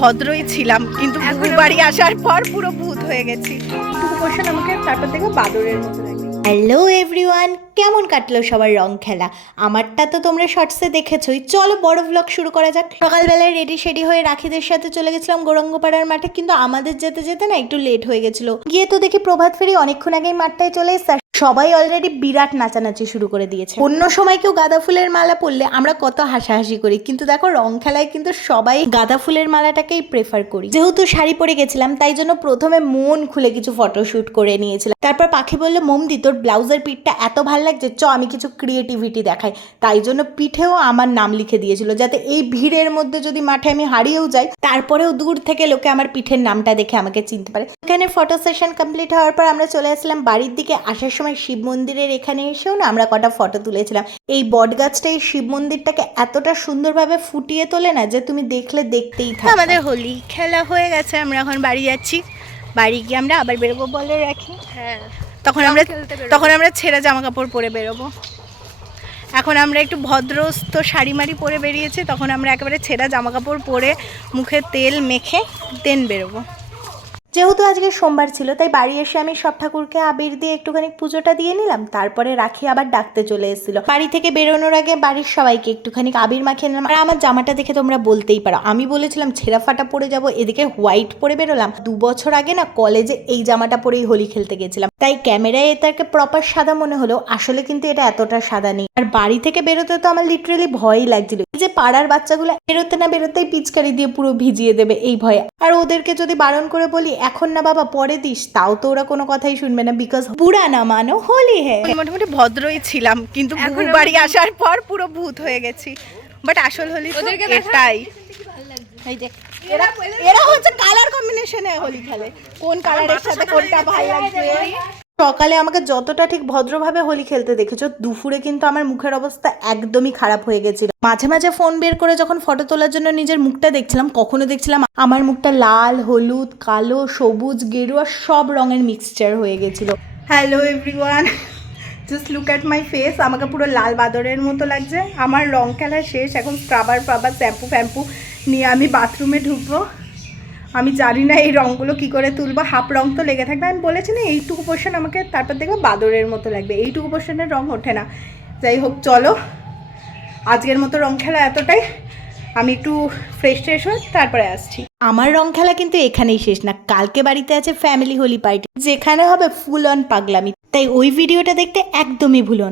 ভদ্রই ছিলাম কিন্তু বাড়ি আসার পর পুরো ভূত হয়ে গেছি। আমাকে তারপর থেকে বাদরের মতো লাগে। হ্যালো এভরিওয়ান কেমন কাটলো সবার রং খেলা? আমারটা তো তোমরা শর্টসে দেখেছোই। চলো বড় ব্লগ শুরু করা যাক। সকালবেলায় রেডি শেডি হয়ে রাখিদের সাথে চলে গেছিলাম গৌরঙ্গপাড়ার মাঠে, কিন্তু আমাদের যেতে যেতে না একটু লেট হয়ে গেছিল। গিয়ে তো দেখি প্রভাত ফেরি অনেকক্ষণ আগেই মাঠটায় চলে এসছে সবাই অলরেডি বিরাট নাচানাচি শুরু করে দিয়েছে। অন্য সময় কেউ গাঁদা ফুলের মালা পরলে আমরা কত হাসাহাসি করি, কিন্তু দেখো রং খেলায় কিন্তু সবাই গাঁদা ফুলের মালাটাকেই প্রেফার করি। যেহেতু শাড়ি পরে গেছিলাম, তাই জন্য প্রথমে মন খুলে কিছু ফটোশুট করে নিয়েছিলাম। তারপর পাখি বলল মোমদি তোর ব্লাউজের পিঠটা এত ভালো লাগছে চ আমি কিছু ক্রিয়েটিভিটি দেখাই। তাই জন্য পিঠেও আমার নাম লিখে দিয়েছিল যাতে এই ভিড়ের মধ্যে যদি মাঠে আমি হারিয়েও যাই তারপরেও দূর থেকে লোকে আমার পিঠের নামটা দেখে আমাকে চিনতে পারে। এখানে ফটো সেশন কমপ্লিট হওয়ার পর আমরা চলে আসলাম বাড়ির দিকে। আসার সময় শিব মন্দিরের এখানে এসেও না আমরা কটা ফটো তুলেছিলাম। এই বট গাছটা এই শিব মন্দিরটাকে এতটা সুন্দরভাবে ফুটিয়ে তোলে না যে তুমি দেখলে দেখতেই থাকো আমাদের হোলি খেলা হয়ে গেছে আমরা এখন বাড়ি যাচ্ছি। বাড়ি গিয়ে আমরা আবার বেরোবো বলে রাখি। হ্যাঁ। তখন আমরা তখন আমরা ছেঁড়া জামা কাপড় পরে বেরোবো। এখন আমরা একটু ভদ্রস্থ শাড়ি মাড়ি পরে বেরিয়েছি তখন আমরা একেবারে ছেঁড়া জামা কাপড় পরে মুখে তেল মেখে দেন বেরোবো। যেহেতু আজকে সোমবার ছিল, তাই বাড়ি এসে আমি সব ঠাকুরকে আবির দিয়ে একটুখানি পুজোটা দিয়ে নিলাম। তারপরে রাখি আবার ডাকতে চলে এসেছিল। বাড়ি থেকে বেরোনোর আগে বাড়ির সবাইকে একটুখানি আবির মাখিয়ে নিলাম। আর আমার জামাটা দেখে তোমরা বলতেই পারো, আমি বলেছিলাম ছেঁড়া ফাটা পরে যাব, এদিকে হোয়াইট পরে বেরোলাম। দু বছর আগে না কলেজে এই জামাটা পরেই হোলি খেলতে গেছিলাম। তাই ক্যামেরায় এটাকে প্রপার সাদা মনে হলো, আসলে কিন্তু এটা এতটা সাদা নেই। আর বাড়ি থেকে বেরোতে তো আমার লিটারেলি ভয়ই লাগছিল। যে পাড়ার বাচ্চাগুলো বেরোতে না বেরোতেই পিচকারি দিয়ে পুরো ভিজিয়ে দেবে এই ভয়ে। আর ওদেরকে যদি বারণ করে বলি এখন না বাবা পরে দিস। তাও তো ওরা কোনো কথাই শুনবে না বিকজ বুড়া না মানো হোলি হ্যাঁ আমি মোটামুটি ভদ্রই ছিলাম কিন্তু বাড়ি আসার পর পুরো ভূত হয়ে গেছি। বাট আসল হোলি তো। এটাই। এই যে এরা এরা হচ্ছে কালার কম্বিনেশনে হোলি খেলে। কোন কালারের সাথে কোনটা ভালো লাগবে? সকালে আমাকে যতটা ঠিক ভদ্রভাবে হোলি খেলতে দেখেছ, দুপুরে কিন্তু আমার মুখের অবস্থা একদমই খারাপ হয়ে গেছিল। মাঝে মাঝে ফোন বের করে যখন ফটো তোলার জন্য নিজের মুখটা দেখছিলাম, কখনো দেখছিলাম আমার মুখটা লাল, হলুদ, কালো, সবুজ, গেরুয়া, সব রঙের মিক্সচার হয়ে গেছিল। Hello everyone just look at my face আমাকে পুরো লাল বাদরের মতো লাগছে। আমার রং খেলা শেষ, এখন স্ক্রাবার ফ্রাবার শ্যাম্পু ফ্যাম্পু নিয়ে আমি বাথরুমে ঢুকবো। আমি জানি না এই রঙগুলো কি করে তুলবো, হাফ রং তো লেগে থাকবে। আমি বলেছি না, এইটুকু পোর্শন আমাকে তারপর দেখব বাদরের মতো লাগবে। এইটুকু পোর্শনের রং ওঠে না। যাই হোক, চলো। আজকের মতো রং খেলা এতটাই। আমি একটু ফ্রেশ ট্রেশ হয়ে তারপরে আসছি। আমার রং খেলা কিন্তু এখানেই শেষ না, কালকে বাড়িতে আছে ফ্যামিলি হোলি পার্টি যেখানে হবে ফুল অন পাগলামি। তাই ওই ভিডিওটা দেখতে একদমই ভুলো